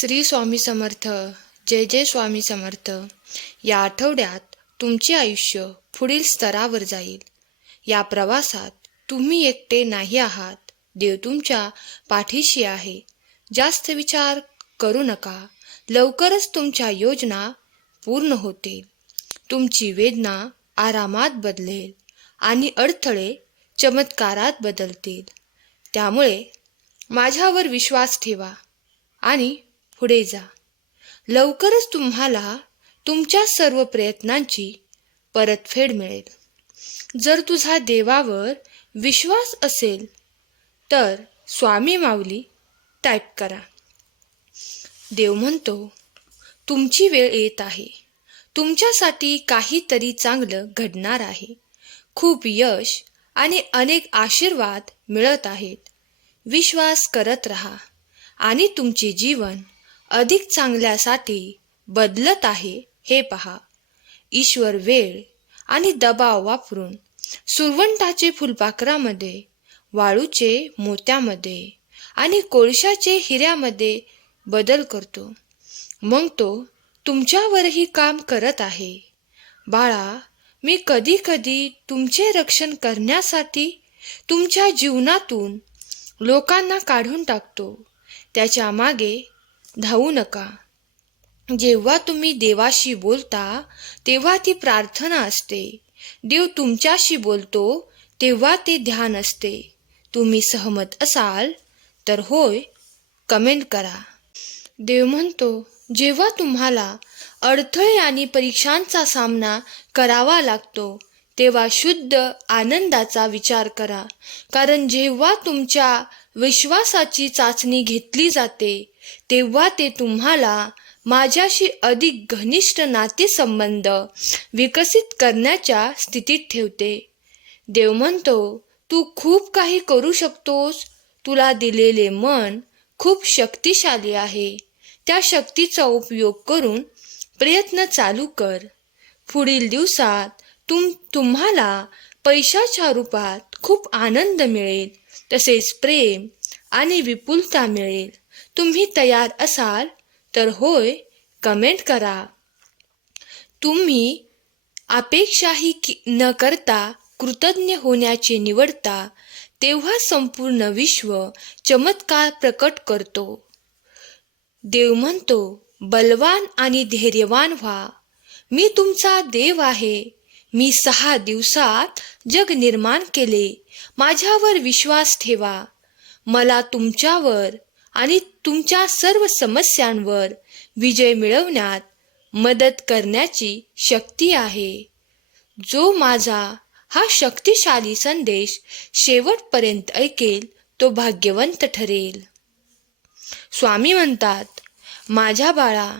श्री स्वामी समर्थ जय जय स्वामी समर्थ. या आठवड्यात तुमचे आयुष्य पुढील स्तरावर जाईल. या प्रवासात तुम्ही एकटे नाही आहात. देव तुमच्या पाठीशी आहे. जास्त विचार करू नका. लवकरच तुमच्या योजना पूर्ण होतील. तुमची वेदना आरामात बदलेल आणि अडथळे चमत्कारात बदलतील. त्यामुळे माझ्यावर विश्वास ठेवा आणि पुढे जा. लवकरच तुम्हाला तुमच्या सर्व प्रयत्नांची परतफेड मिळेल. जर तुझा देवावर विश्वास असेल तर स्वामी माऊली टाईप करा. देव म्हणतो तुमची वेळ येत आहे. तुमच्यासाठी काहीतरी चांगलं घडणार आहे. खूप यश आणि अनेक आशीर्वाद मिळत आहेत. विश्वास करत रहा आणि तुमचे जीवन अधिक चांगल्यासाठी बदलत आहे. हे पहा. ईश्वर वेळ आणि दबाव वापरून सुरवंटाचे फुलपाखरामध्ये वाळूचे मोत्यामध्ये आणि कोळशाचे हिऱ्यामध्ये बदल करतो. मग तो तुमच्यावरही काम करत आहे. बाळा मी कधी कधी तुमचे रक्षण करण्यासाठी तुमच्या जीवनातून लोकांना काढून टाकतो. त्याच्यामागे धावू नका. जेव्हा तुम्ही देवाशी बोलता तेव्हा ती प्रार्थना असते. देव तुमच्याशी बोलतो तेव्हा ते ध्यान असते. तुम्ही सहमत असाल तर होय कमेंट करा. देव म्हणतो जेव्हा तुम्हाला अडथळे आणि परीक्षांचा सामना करावा लागतो तेव्हा शुद्ध आनंदाचा विचार करा. कारण जेव्हा तुमच्या विश्वासाची चाचणी घेतली जाते तेव्हा ते तुम्हाला माझ्याशी अधिक घनिष्ठ नातेसंबंध विकसित करण्याच्या स्थितीत ठेवते. देव म्हणतो तू खूप काही करू शकतोस. तुला दिलेले मन खूप शक्तिशाली आहे. त्या शक्तीचा उपयोग करून प्रयत्न चालू कर. पुढील दिवसात तुम तुम्हाला पैशाच्या रूपात खूप आनंद मिळेल. तसेच प्रेम आणि विपुलता मिळेल. तुम्ही तयार असाल तर होय कमेंट करा. तुम्ही अपेक्षाही न करता कृतज्ञ होण्याचे निवडता तेव्हा संपूर्ण विश्व चमत्कार प्रकट करतो. देव म्हणतो बलवान आणि धैर्यवान व्हा. मी तुमचा देव आहे. मी सहा दिवसात जग निर्माण केले. माझ्यावर विश्वास ठेवा. मला तुमच्यावर आणि तुमच्या सर्व समस्यांवर विजय मिळवण्यात मदत करण्याची शक्ती आहे. जो माझा हा शक्तिशाली संदेश शेवटपर्यंत ऐकेल तो भाग्यवंत ठरेल. स्वामी म्हणतात माझ्या बाळा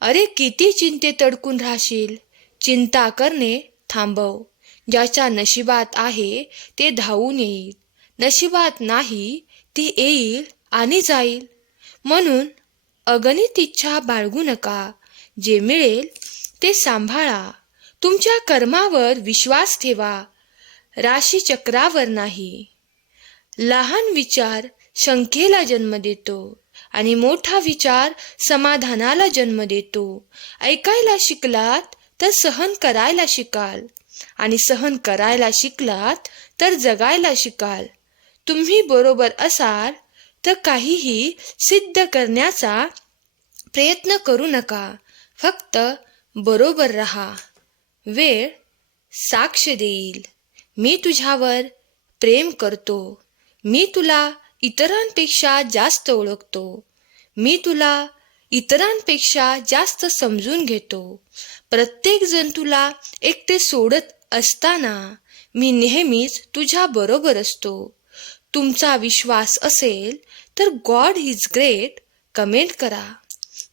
अरे किती चिंतेत अडकून राहशील? चिंता करणे थांबव. ज्याच्या नशिबात आहे ते धावून येईल. नशिबात नाही ती येईल आणि जाईल. म्हणून अगणित इच्छा बाळगू नका. जे मिळेल ते सांभाळा. तुमच्या कर्मावर विश्वास ठेवा. राशीचक्रावर नाही. लहान विचार शंकेला जन्म देतो आणि मोठा विचार समाधानाला जन्म देतो. ऐकायला शिकलात तर सहन करायला शिकाल. आणि सहन करायला शिकलात तर जगायला शिकाल. तुम्ही बरोबर असाल तर काहीही सिद्ध करण्याचा प्रयत्न करू नका. फक्त बरोबर रहा. वेळ साक्ष देईल. मी तुझ्यावर प्रेम करतो. मी तुला इतरांपेक्षा जास्त ओळखतो. मी तुला इतरांपेक्षा जास्त समजून घेतो. प्रत्येक जण तुला एकटे सोडत असताना मी नेहमीच तुझ्या बरोबर असतो. तुमचा विश्वास असेल तर गॉड इज ग्रेट कमेंट करा.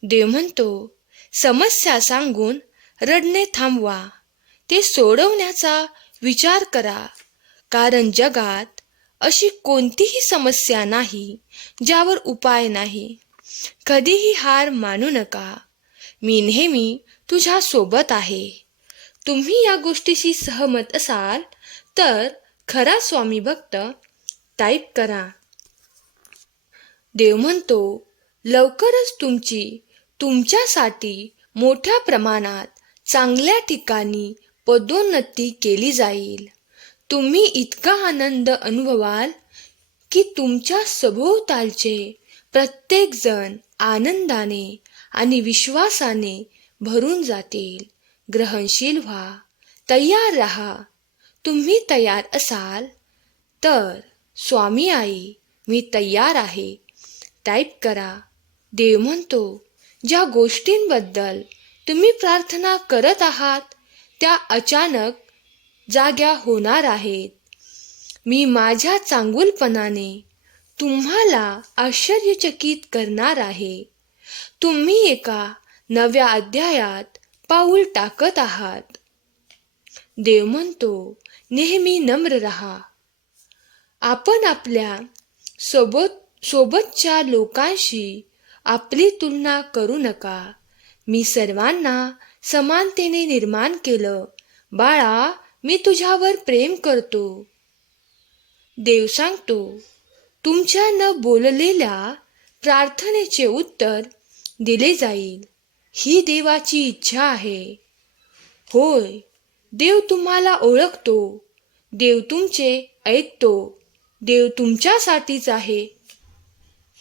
देव म्हणतो समस्या सांगून रडणे थांबवा. ते सोडवण्याचा विचार करा. कारण जगात अशी कोणतीही समस्या नाही ज्यावर उपाय नाही. कधीही हार मानू नका. मी नेहमी तुझ्या सोबत आहे. तुम्ही या गोष्टीशी सहमत असाल तर खरा स्वामी भक्त टाईप करा. देव म्हणतो लवकरच तुमची तुमच्यासाठी मोठ्या प्रमाणात चांगल्या ठिकाणी पदोन्नती केली जाईल. तुम्ही इतका आनंद अनुभवाल की तुमच्या सभोवतालचे प्रत्येकजण आनंदाने आणि विश्वासाने भरून जातील. ग्रहणशील व्हा. तयार राहा. तुम्ही तयार असाल. तर स्वामी आई मी तयार आहे. टाईप करा. देव म्हणतो ज्या गोष्टींबद्दल तुम्ही प्रार्थना करत आहात त्या अचानक जाग्या होणार आहेत. मी माझ्या चांगुलपणाने तुम्हाला आश्चर्यचकित करणार आहे. तुम्ही एका नव्या अध्यायात पाऊल टाकत आहात. देव म्हणतो नेहमी नम्र रहा. आपण आपल्यासोबत सोबतच्या लोकांशी आपली तुलना करू नका. मी सर्वांना समानतेने निर्माण केलं. बाळा मी तुझ्यावर प्रेम करतो. देव सांगतो तुमच्या न बोललेल्या प्रार्थनेचे उत्तर दिले जाईल. ही देवाची इच्छा आहे. होय देव तुम्हाला ओळखतो. देव तुमचे ऐकतो. देव तुमच्यासाठीच आहे.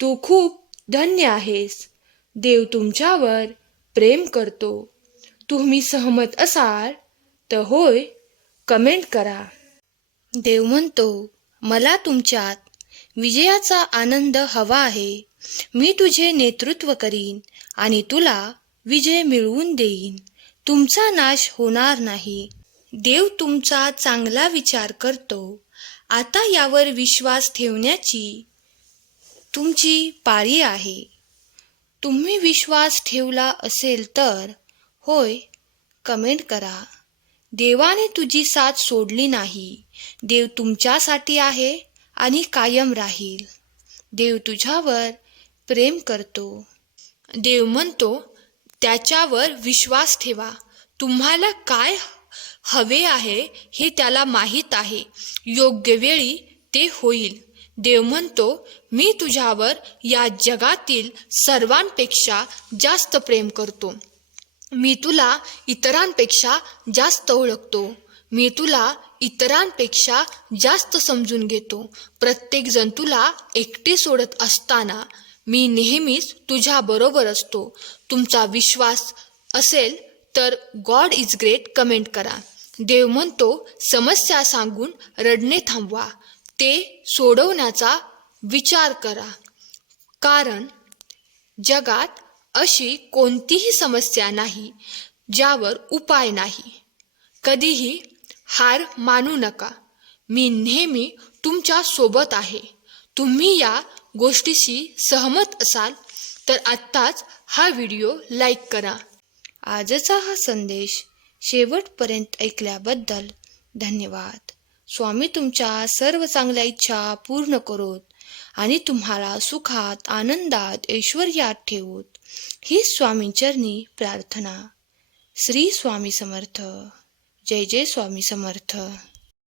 तू खूप धन्य आहेस. देव तुमच्यावर प्रेम करतो. तुम्ही सहमत असाल तर होय कमेंट करा. देव म्हणतो मला तुमच्यात विजयाचा आनंद हवा आहे. मी तुझे नेतृत्व करीन आणि तुला विजय मिळवून देईन. तुमचा नाश होणार नाही. देव तुमचा चांगला विचार करतो. आता यावर विश्वास ठेवण्याची तुमची पाळी आहे. तुम्ही विश्वास ठेवला असेल तर होय कमेंट करा. देवाने तुझी साथ सोडली नाही. देव तुमच्यासाठी आहे आणि कायम राहील. देव तुझ्यावर प्रेम करतो. देव म्हणतो त्याच्यावर विश्वास ठेवा. तुम्हाला काय हवे आहे हे त्याला माहीत आहे. योग्य वेळी ते होईल. देव म्हणतो मी तुझ्यावर या जगातील सर्वांपेक्षा जास्त प्रेम करतो. मी तुला इतरांपेक्षा जास्त ओळखतो. मी तुला इतरांपेक्षा जास्त समजून घेतो. प्रत्येकजण तुला एकटे सोडत असताना मी नेहमीच तुझ्या बरोबर असतो. तुमचा विश्वास असेल तर गॉड इज ग्रेट कमेंट करा. देव म्हणतो समस्या सांगून रडणे थांबवा. ते सोडवण्याचा विचार करा. कारण जगात अशी कोणतीही समस्या नाही ज्यावर उपाय नाही. कधीही हार मानू नका. मी नेहमी तुमच्यासोबत आहे. तुम्ही या गोष्टीशी सहमत असाल तर आत्ताच हा व्हिडिओ लाईक करा. आजचा हा संदेश शेवटपर्यंत ऐकल्याबद्दल धन्यवाद. स्वामी तुमच्या सर्व चांगल्या इच्छा पूर्ण करोत आणि तुम्हाला सुखात आनंदात ऐश्वर्यात ठेवोत. ही स्वामींचरणी प्रार्थना. श्री स्वामी समर्थ. जय जय स्वामी समर्थ.